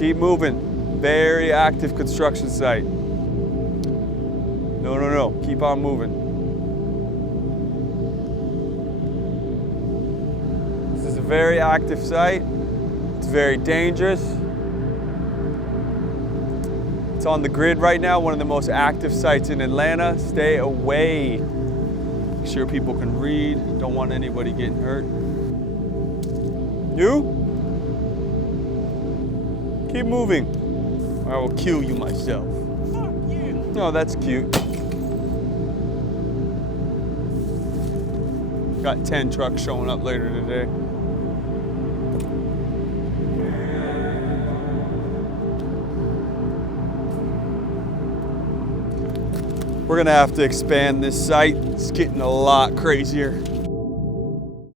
Keep moving. Very active construction site. No, no, no. Keep on moving. This is a very active site. It's very dangerous. It's on the grid right now, one of the most active sites in Atlanta. Stay away. Make sure people can read. Don't want anybody getting hurt. You? Keep moving, or I will kill you myself. Fuck you. No, that's cute. Got 10 trucks showing up later today. We're gonna have to expand this site. It's getting a lot crazier.